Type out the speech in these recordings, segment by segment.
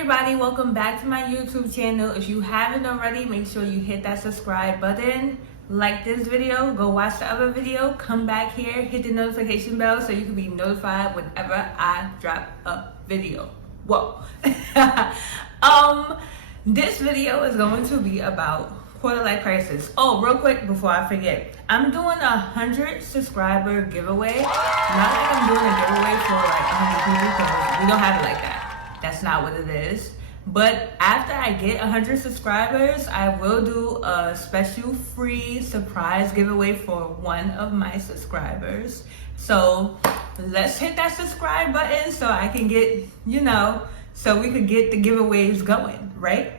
everybody, welcome back to my YouTube channel. If you haven't already, make sure you hit that subscribe button, like this video, go watch the other video, come back here, hit the notification bell so you can be notified whenever I drop a video. Whoa. This video is going to be about quarter life crisis. Oh, real quick before I forget, I'm doing 100 subscriber giveaway. Not like I'm doing a giveaway for like 100 people because we don't have it like that. That's not what it is. But after I get 100 subscribers, I will do a special free surprise giveaway for one of my subscribers. So let's hit that subscribe button so I can get, so we could get the giveaways going, right?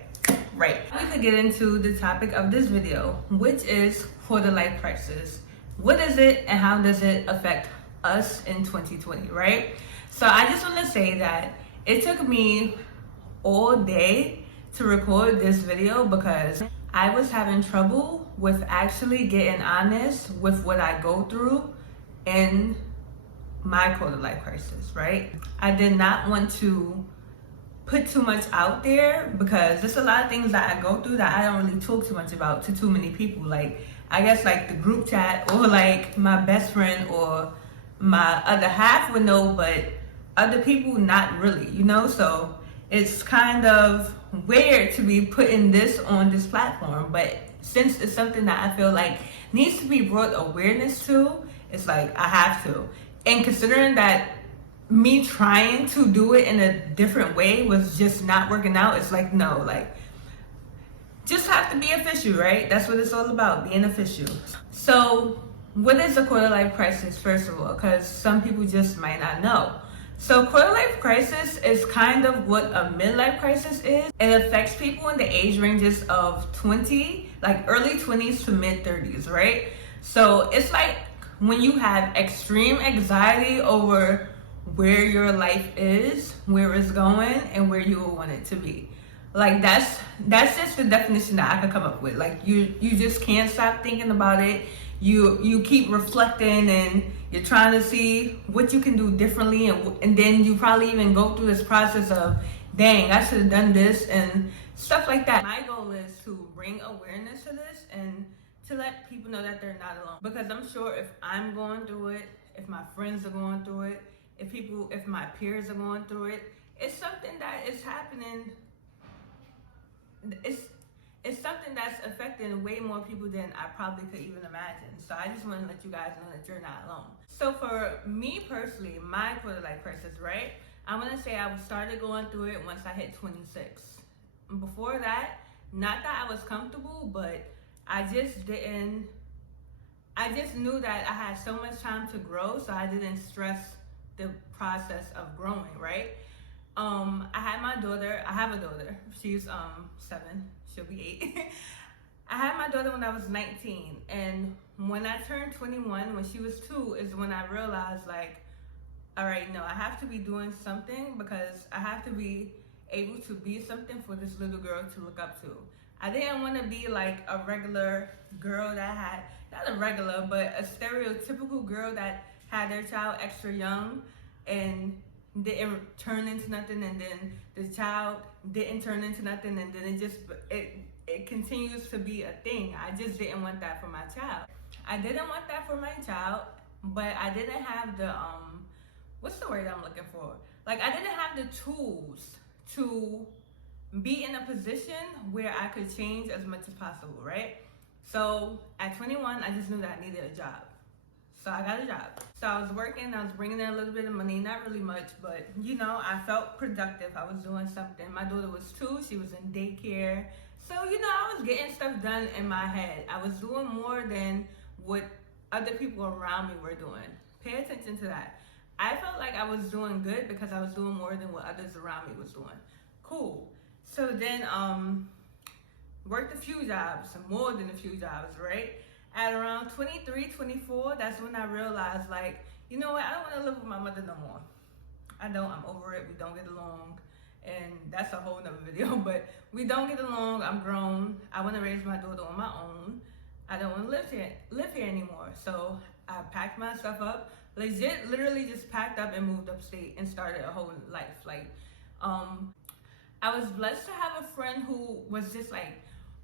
Right. We could get into the topic of this video, which is quarter life crisis. What is it and how does it affect us in 2020, right? So I just want to say that it took me all day to record this video because I was having trouble with actually getting honest with what I go through in my quarter life crisis, right? I did not want to put too much out there because there's a lot of things that I go through that I don't really talk too much about to too many people. Like, I guess like the group chat or like my best friend or my other half would know, but other people not really, so it's kind of weird to be putting this on this platform. But since it's something that I feel like needs to be brought awareness to, it's like I have to. And considering that me trying to do it in a different way was just not working out, it's like, no, like, just have to be official, right? That's what it's all about, being official. So what is a quarter life crisis, first of all? Because some people just might not know. So quarter life crisis is kind of what a midlife crisis is. It affects people in the age ranges of 20, like early 20s to mid 30s, right? So it's like when you have extreme anxiety over where your life is, where it's going, and where you want it to be. Like that's just the definition that I could come up with. Like you just can't stop thinking about it. You keep reflecting and you're trying to see what you can do differently, and then you probably even go through this process of, dang, I should have done this and stuff like that. My goal is to bring awareness to this and to let people know that they're not alone. Because I'm sure if I'm going through it, if my friends are going through it, if my peers are going through it, it's something that is happening. It's something that's affecting way more people than I probably could even imagine. So I just want to let you guys know that you're not alone. So for me personally, my quarter life crisis, right? I want to say I started going through it once I hit 26. Before that, not that I was comfortable, but I just knew that I had so much time to grow, so I didn't stress the process of growing, right? I have a daughter. She's 7, she'll be 8. I had my daughter when I was 19, and when I turned 21, when she was 2, is when I realized, like, all right, no, I have to be doing something because I have to be able to be something for this little girl to look up to. I didn't want to be like a regular girl that had, not a regular, but a stereotypical girl that had their child extra young and didn't turn into nothing, and then the child didn't turn into nothing, and then it continues to be a thing. I just didn't want that for my child. I didn't want that for my child, but I didn't have the what's the word I'm looking for? Like, I didn't have the tools to be in a position where I could change as much as possible, right? So at 21, I just knew that I needed a job. So I got a job. So I was working, I was bringing in a little bit of money, not really much, but I felt productive. I was doing something. My daughter was 2, she was in daycare. So, I was getting stuff done in my head. I was doing more than what other people around me were doing. Pay attention to that. I felt like I was doing good because I was doing more than what others around me was doing. Cool. So then, worked a few jobs, more than a few jobs, right? At around 23, 24, that's when I realized, like, you know what? I don't want to live with my mother no more. I don't. I'm over it. We don't get along. And that's a whole nother video, but we don't get along. I'm grown. I want to raise my daughter on my own. I don't want to live here anymore. So I packed my stuff up, literally just packed up and moved upstate and started a whole life. Like, I was blessed to have a friend who was just like,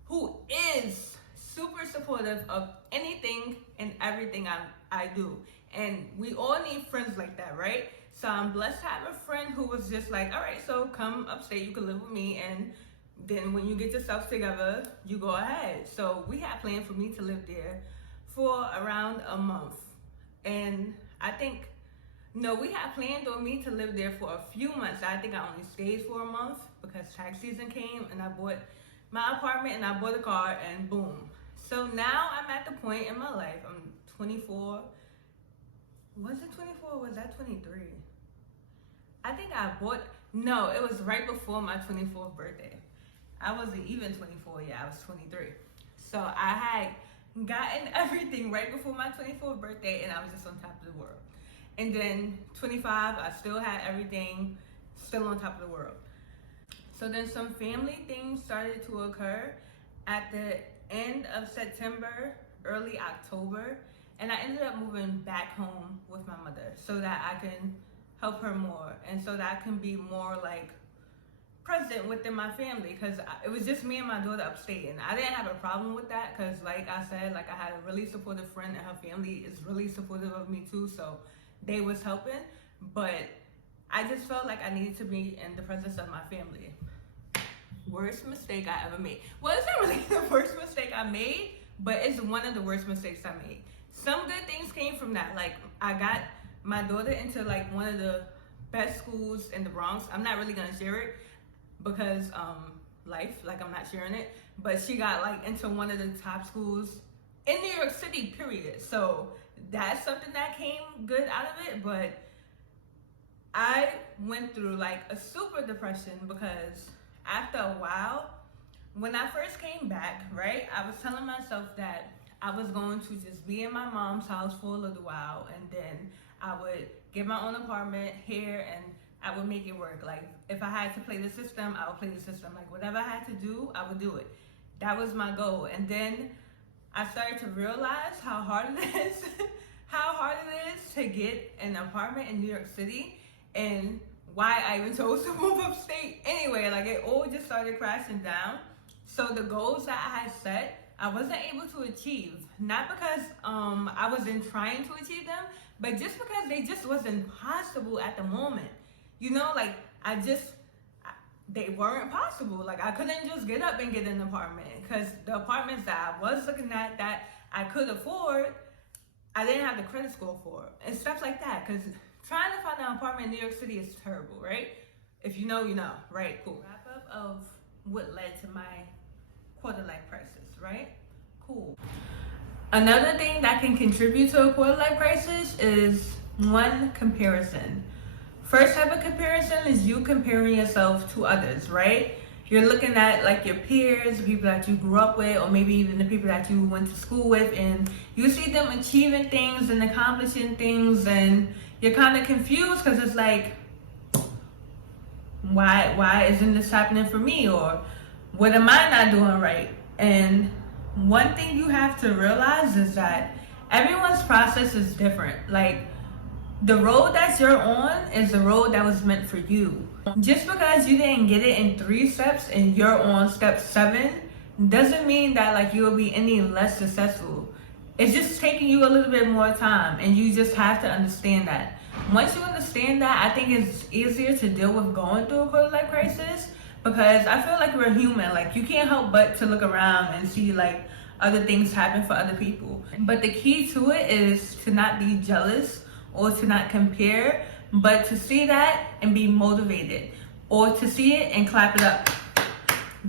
who is super supportive of anything and everything I do. And we all need friends like that, right? So I'm blessed to have a friend who was just like, all right, so come upstate, you can live with me, and then when you get yourself together, you go ahead. So we had planned for me to live there for around a month. And I think, no, we had planned on me to live there for a few months. I think I only stayed for a month because tax season came and I bought my apartment and I bought a car and boom. So now I'm at the point in my life, I'm 24. Was it 24 or was that 23? I think no, it was right before my 24th birthday. I wasn't even 24 yet, I was 23. So I had gotten everything right before my 24th birthday and I was just on top of the world. And then 25, I still had everything, still on top of the world. So then some family things started to occur at the end of September, early October, and I ended up moving back home with my mother so that I can help her more and so that I can be more like present within my family, because it was just me and my daughter upstate, and I didn't have a problem with that because like I said, like I had a really supportive friend and her family is really supportive of me too, so they was helping. But I just felt like I needed to be in the presence of my family. Worst mistake I ever made. Well, it's not really the worst mistake I made, but it's one of the worst mistakes I made. Some good things came from that. Like I got my daughter into like one of the best schools in the Bronx. I'm not really gonna share it because life, like I'm not sharing it, but she got like into one of the top schools in New York City, period. So that's something that came good out of it. But I went through like a super depression because after a while, when I first came back, right, I was telling myself that I was going to just be in my mom's house for a little while, and then I would get my own apartment here and I would make it work. Like if I had to play the system, I would play the system. Like whatever I had to do, I would do it. That was my goal. And then I started to realize how hard it is, how hard it is to get an apartment in New York City, and why I even chose to move upstate anyway. Like it all just started crashing down. So the goals that I had set, I wasn't able to achieve. Not because I wasn't trying to achieve them, but just because they just wasn't possible at the moment. You know, like they weren't possible. Like I couldn't just get up and get an apartment because the apartments that I was looking at that I could afford, I didn't have the credit score for, and stuff like that. Because trying to find an apartment in New York City is terrible, right? If you know, you know, right? Cool. Wrap up of what led to my quarter-life crisis, right? Cool. Another thing that can contribute to a quarter-life crisis is one, comparison. First type of comparison is you comparing yourself to others, right? You're looking at like your peers, the people that you grew up with, or maybe even the people that you went to school with, and you see them achieving things and accomplishing things, and you're kind of confused because it's like, why isn't this happening for me? Or what am I not doing right? And one thing you have to realize is that everyone's process is different. Like the road that you're on is the road that was meant for you. Just because you didn't get it in 3 steps and you're on step 7 doesn't mean that like you'll be any less successful. It's just taking you a little bit more time, and you just have to understand that. Once you understand that, I think it's easier to deal with going through a quarter-life crisis, because I feel like we're human. Like you can't help but to look around and see like other things happen for other people. But the key to it is to not be jealous or to not compare, but to see that and be motivated, or to see it and clap it up.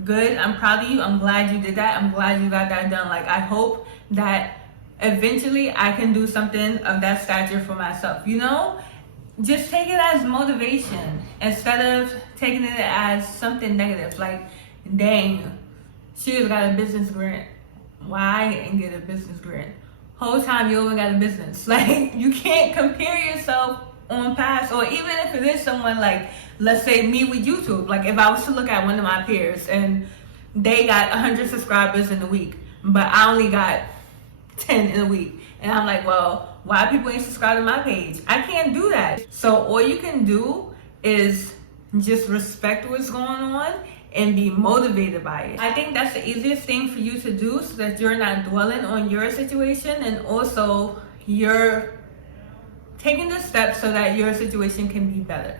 Good, I'm proud of you. I'm glad you did that. I'm glad you got that done. Like I hope that eventually I can do something of that stature for myself, you know? Just take it as motivation instead of taking it as something negative. Like, dang, she just got a business grant. Why I didn't get a business grant? Whole time you only got a business. Like, you can't compare yourself on past, or even if it is someone like, let's say me with YouTube. Like if I was to look at one of my peers and they got 100 subscribers in a week, but I only got 10 in a week. And I'm like, well, why people ain't subscribed to my page? I can't do that. So all you can do is just respect what's going on and be motivated by it. I think that's the easiest thing for you to do so that you're not dwelling on your situation, and also you're taking the steps so that your situation can be better.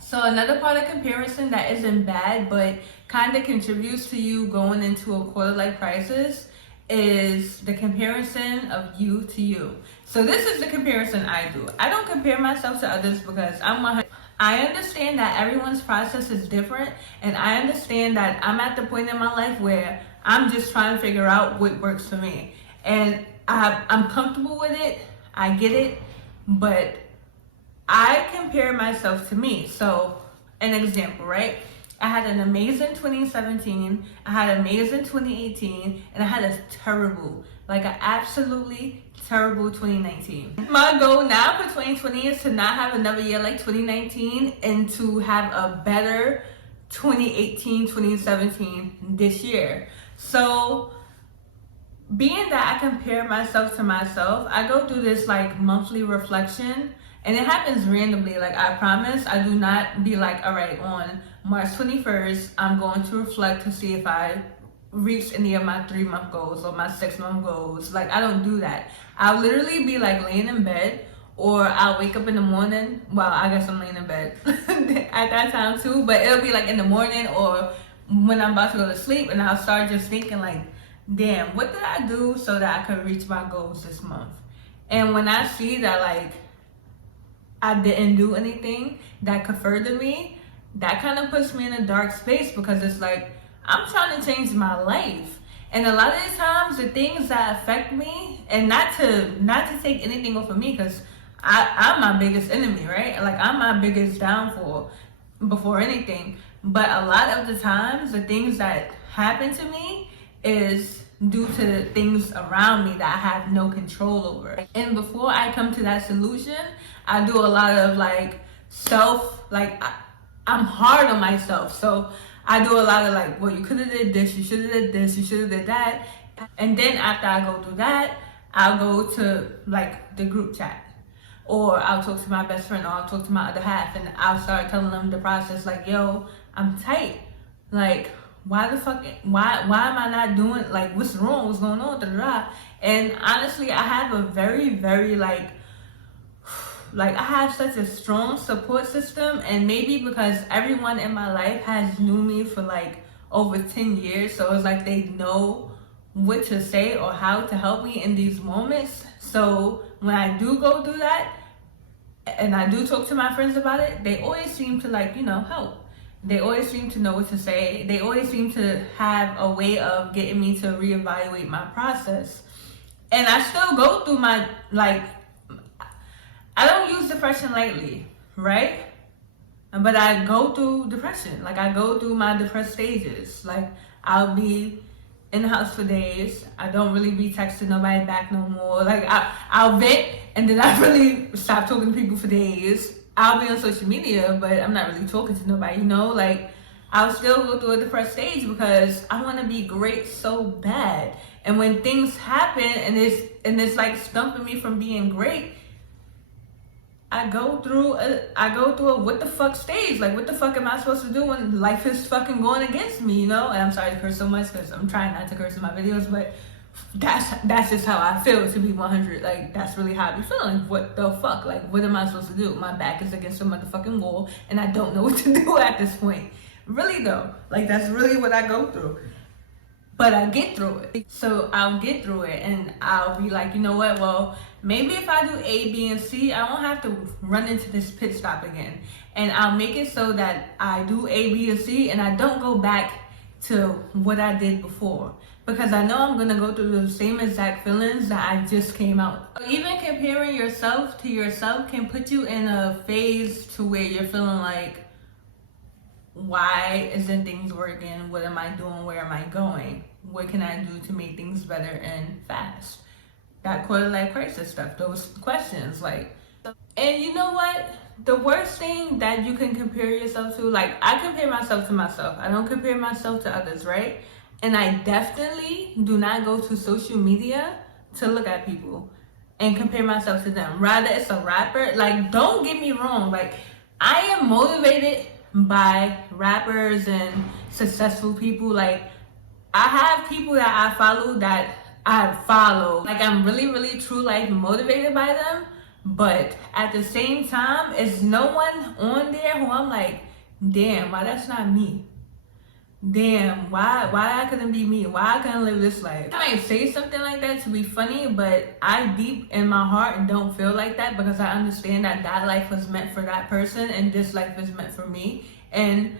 So another part of comparison that isn't bad but kind of contributes to you going into a quarter life crisis is the comparison of you to you. So this is the comparison I do. I don't compare myself to others because I understand that everyone's process is different, and I understand that I'm at the point in my life where I'm just trying to figure out what works for me. And I'm comfortable with it, I get it, but I compare myself to me. So an example, right? I had an amazing 2017, I had an amazing 2018, and I had a terrible, like an absolutely terrible 2019. My goal now for 2020 is to not have another year like 2019 and to have a better 2018, 2017 this year. So being that I compare myself to myself, I go through this like monthly reflection, and it happens randomly. Like I promise, I do not be like, all right, on March 21st, I'm going to reflect to see if I reached any of my 3-month goals or my 6-month goals. Like I don't do that. I'll literally be like laying in bed, or I'll wake up in the morning. Well, I guess I'm laying in bed at that time too, but it'll be like in the morning or when I'm about to go to sleep, and I'll start just thinking like, damn, what did I do so that I could reach my goals this month? And when I see that like I didn't do anything that could further me, that kind of puts me in a dark space, because it's like I'm trying to change my life. And a lot of the times the things that affect me, and not to take anything off of me, because I'm my biggest enemy, right? Like I'm my biggest downfall before anything. But a lot of the times the things that happen to me is due to the things around me that I have no control over. And before I come to that solution, I do a lot of like I'm hard on myself. So I do a lot of like, well, you could have did this, you should have did this, you should have did that. And then after I go through that, I'll go to like the group chat, or I'll talk to my best friend, or I'll talk to my other half, and I'll start telling them the process like, yo, I'm tight. Like, why am I not doing, like, what's wrong? What's going on? Da, da, da. And honestly, I have a very, very like I have such a strong support system, and maybe because everyone in my life has knew me for like over 10 years, so it's like they know what to say or how to help me in these moments. So when I do go through that and I do talk to my friends about it, they always seem to like, help. They always seem to know what to say. They always seem to have a way of getting me to reevaluate my process. And I still go through my, like, I don't use depression lightly, right? But I go through depression. Like, I go through my depressed stages. Like, I'll be in the house for days. I don't really be texting nobody back no more. Like, I'll vent, and then I really stop talking to people for days. I'll be on social media, but I'm not really talking to nobody, Like, I'll still go through a depressed stage because I want to be great so bad. And when things happen and it's like stumping me from being great, I go through a what the fuck stage. Like, what the fuck am I supposed to do when life is fucking going against me, And I'm sorry to curse so much because I'm trying not to curse in my videos, but that's just how I feel, to be 100. Like, that's really how I be feeling. What the fuck? Like, what am I supposed to do? My back is against a motherfucking wall and I don't know what to do at this point. Really though, like, that's really what I go through. But I get through it. So I'll get through it and I'll be like, you know what? Well, maybe if I do A, B, and C, I won't have to run into this pit stop again. And I'll make it so that I do A, B, and C, and I don't go back to what I did before. Because I know I'm going to go through the same exact feelings that I just came out. Even comparing yourself to yourself can put you in a phase to where you're feeling like, why isn't things working? What am I doing? Where am I going? What can I do to make things better and fast? That quarter life crisis stuff, those questions, like. And you know what? The worst thing that you can compare yourself to, like, I compare myself to myself. I don't compare myself to others, right? And I definitely do not go to social media to look at people and compare myself to them. Rather, it's a rapper. Like, don't get me wrong. Like, I am motivated by rappers and successful people. Like, I have people that I follow like I'm really, really true life motivated by them, but at the same time, it's no one on there who I'm like, damn, why that's not me? Damn, why I couldn't be me? Why I couldn't live this life? I might say something like that to be funny, but I deep in my heart don't feel like that, because I understand that that life was meant for that person and this life is meant for me. And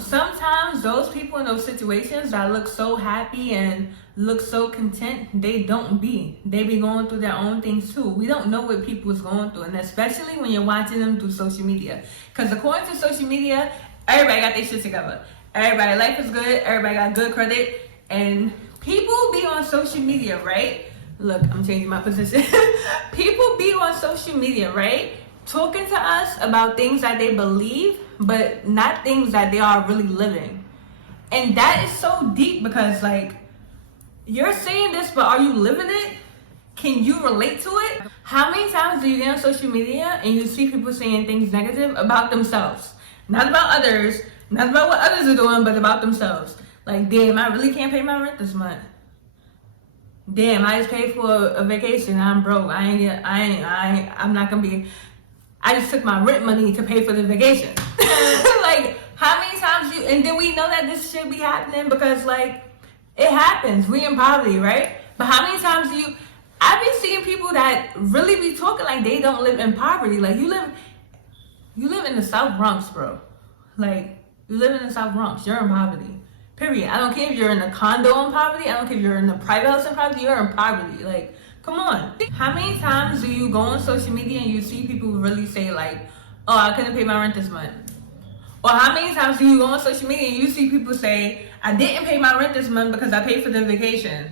sometimes those people in those situations that look so happy and look so content, they be going through their own things too. We don't know what people is going through, and especially when you're watching them through social media, because according to social media, everybody got their shit together. Everybody life is good, everybody got good credit, and people be on social media, right? Look, I'm changing my position. People be on social media, right? Talking to us about things that they believe, but not things that they are really living. And that is so deep, because like, you're saying this, but are you living it? Can you relate to it? How many times do you get on social media and you see people saying things negative about themselves? Not about others, not about what others are doing, but about themselves. Like, damn, I really can't pay my rent this month. Damn, I just paid for a vacation. I'm broke. I'm not gonna be. I just took my rent money to pay for the vacation. Like, how many times and then we know that this should be happening, because like, it happens. We in poverty, right? But how many times I've been seeing people that really be talking like they don't live in poverty. Like, you live in the South Bronx, bro. Like, you live in the South Bronx, you're in poverty. Period. I don't care if you're in a condo in poverty. I don't care if you're in a private house in poverty. You're in poverty. Like, come on. How many times do you go on social media and you see people really say like, oh, I couldn't pay my rent this month? Or how many times do you go on social media and you see people say, I didn't pay my rent this month because I paid for the vacation?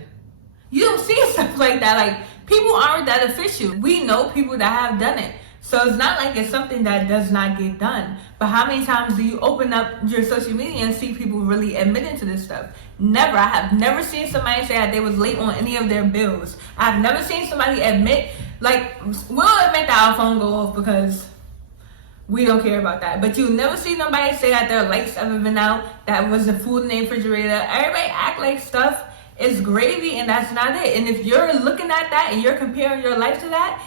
You don't see stuff like that. Like, people aren't that official. We know people that have done it. So it's not like it's something that does not get done. But how many times do you open up your social media and see people really admitting to this stuff? Never. I have never seen somebody say that they was late on any of their bills. I've never seen somebody admit, like, we'll admit that our phone go off because we don't care about that. But you never see nobody say that their lights ever been out, that was the food in the refrigerator. Everybody act like stuff is gravy, and that's not it. And if you're looking at that and you're comparing your life to that,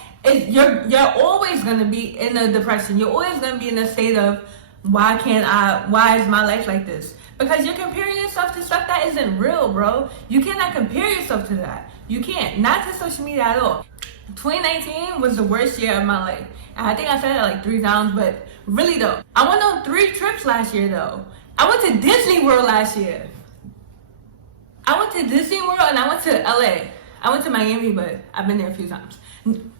you're always going to be in a depression. You're always going to be in a state of, why is my life like this? Because you're comparing yourself to stuff that isn't real, bro. You cannot compare yourself to that. You can't. Not to social media at all. 2019 was the worst year of my life. And I think I said that like 3 times, but really though, I went on 3 trips last year though. I went to Disney World last year. I went to Disney World and I went to LA. I went to Miami, but I've been there a few times.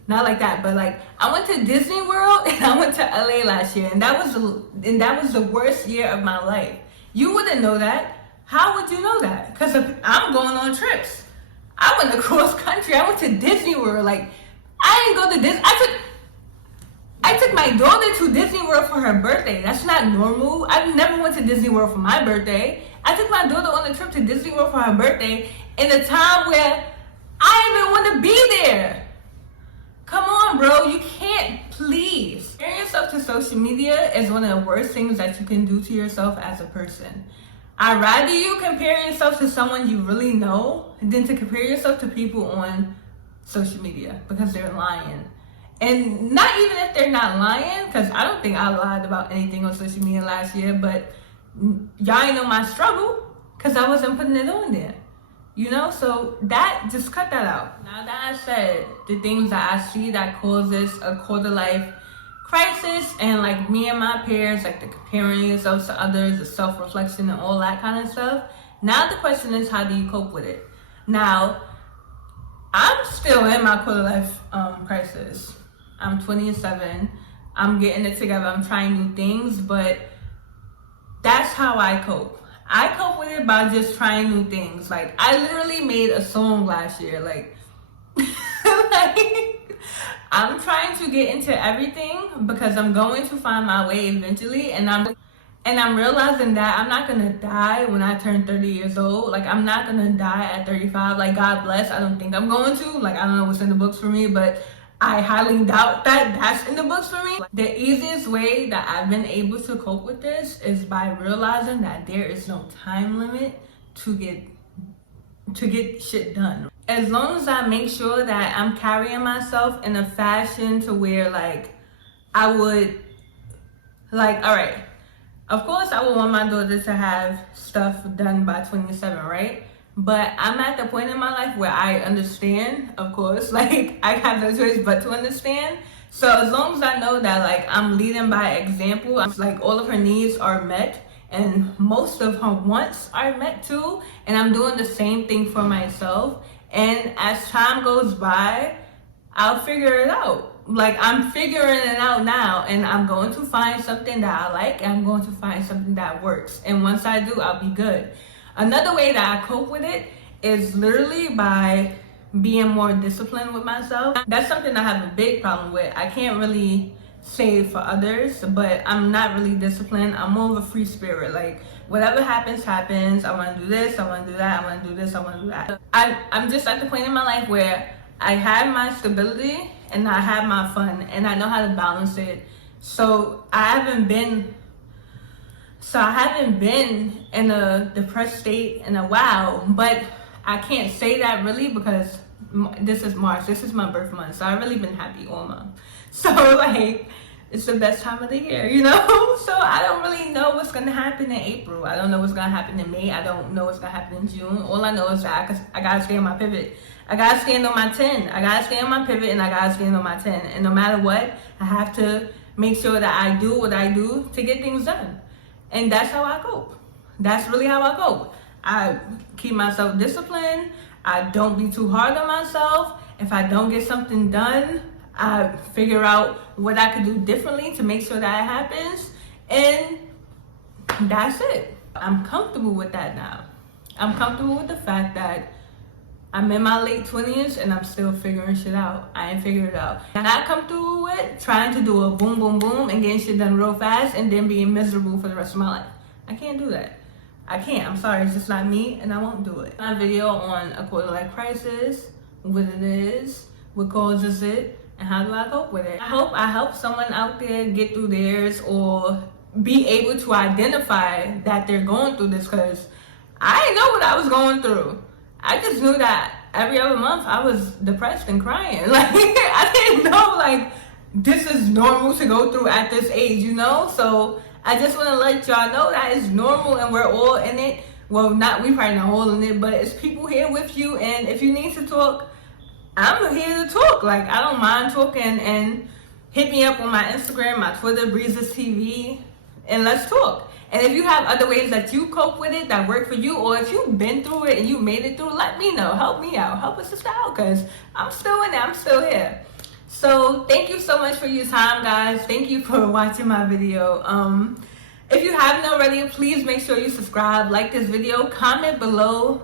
Not like that, but like, I went to Disney World and I went to LA last year, and that was the worst year of my life. You wouldn't know that. How would you know that? Because I'm going on trips. I went across country. I went to Disney World. Like, I didn't go to Disney. I took my daughter to Disney World for her birthday. That's not normal. I never went to Disney World for my birthday. I took my daughter on a trip to Disney World for her birthday in a time where I didn't even want to be there. Come on, bro. You can't, please. Comparing yourself to social media is one of the worst things that you can do to yourself as a person. I'd rather you compare yourself to someone you really know than to compare yourself to people on social media, because they're lying. And not even if they're not lying, because I don't think I lied about anything on social media last year, but y'all ain't know my struggle because I wasn't putting it on there. You know, so that, just cut that out. Now that I said the things that I see that causes a quarter life crisis, and like me and my peers, like the comparing yourselves to others, the self-reflection and all that kind of stuff. Now the question is, how do you cope with it? Now, I'm still in my quarter life crisis. I'm 27. I'm getting it together. I'm trying new things, but that's how I cope. I cope with it by just trying new things. Like, I literally made a song last year. Like, I'm trying to get into everything because I'm going to find my way eventually, and I'm realizing that I'm not gonna die when I turn 30 years old. Like, I'm not gonna die at 35. Like, God bless. I don't think I'm going to. Like, I don't know what's in the books for me, but I highly doubt that that's in the books for me. The easiest way that I've been able to cope with this is by realizing that there is no time limit to get shit done. As long as I make sure that I'm carrying myself in a fashion to where like I would like, all right, of course I would want my daughter to have stuff done by 27, right? But I'm at the point in my life where I understand, of course, like I have no choice but to understand. So as long as I know that like I'm leading by example, I'm like all of her needs are met and most of her wants are met too, and I'm doing the same thing for myself. And as time goes by, I'll figure it out. Like I'm figuring it out now, and I'm going to find something that I like, and I'm going to find something that works. And once I do, I'll be good. Another way that I cope with it is literally by being more disciplined with myself. That's something I have a big problem with. I can't really say for others, but I'm not really disciplined. I'm more of a free spirit. Like whatever happens, happens. I want to do this, I want to do that, I want to do this, I want to do that. I'm just at the point in my life where I have my stability and I have my fun, and I know how to balance it. So I haven't been in a depressed state in a while, but I can't say that really because this is March. This is my birth month, so I've really been happy all month. So like, it's the best time of the year, you know? So I don't really know what's gonna happen in April. I don't know what's gonna happen in May. I don't know what's gonna happen in June. All I know is that I gotta stay on my pivot. I gotta stand on my 10. I gotta stay on my pivot, and I gotta stand on my 10. And no matter what, I have to make sure that I do what I do to get things done. And that's how I cope. That's really how I cope. I keep myself disciplined. I don't be too hard on myself. If I don't get something done, I figure out what I could do differently to make sure that it happens. And that's it. I'm comfortable with that now. I'm comfortable with the fact that I'm in my late 20s and I'm still figuring shit out. I ain't figured it out. I'm not comfortable with trying to do a boom, boom, boom and getting shit done real fast and then being miserable for the rest of my life. I can't do that. I can't. I'm sorry. It's just not me, and I won't do it. My video on a quarter life crisis, what it is, what causes it, and how do I cope with it. I hope I help someone out there get through theirs or be able to identify that they're going through this, because I didn't know what I was going through. I just knew that every other month I was depressed and crying. Like, I didn't know, like, this is normal to go through at this age, you know? So I just want to let y'all know that it's normal and we're all in it. Well, we probably not all in it, but it's people here with you. And if you need to talk, I'm here to talk. Like, I don't mind talking, and hit me up on my Instagram, my Twitter, Breezes TV, and let's talk. And if you have other ways that you cope with it that work for you, or if you've been through it and you made it through, let me know. Help me out. Help us out, because I'm still in it. I'm still here. So thank you so much for your time, guys. Thank you for watching my video. If you haven't already, please make sure you subscribe, like this video, comment below,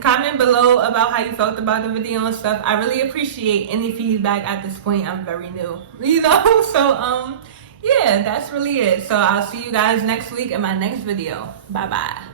comment below about how you felt about the video and stuff. I really appreciate any feedback at this point. I'm very new, so yeah, that's really it. So I'll see you guys next week in my next video. Bye bye.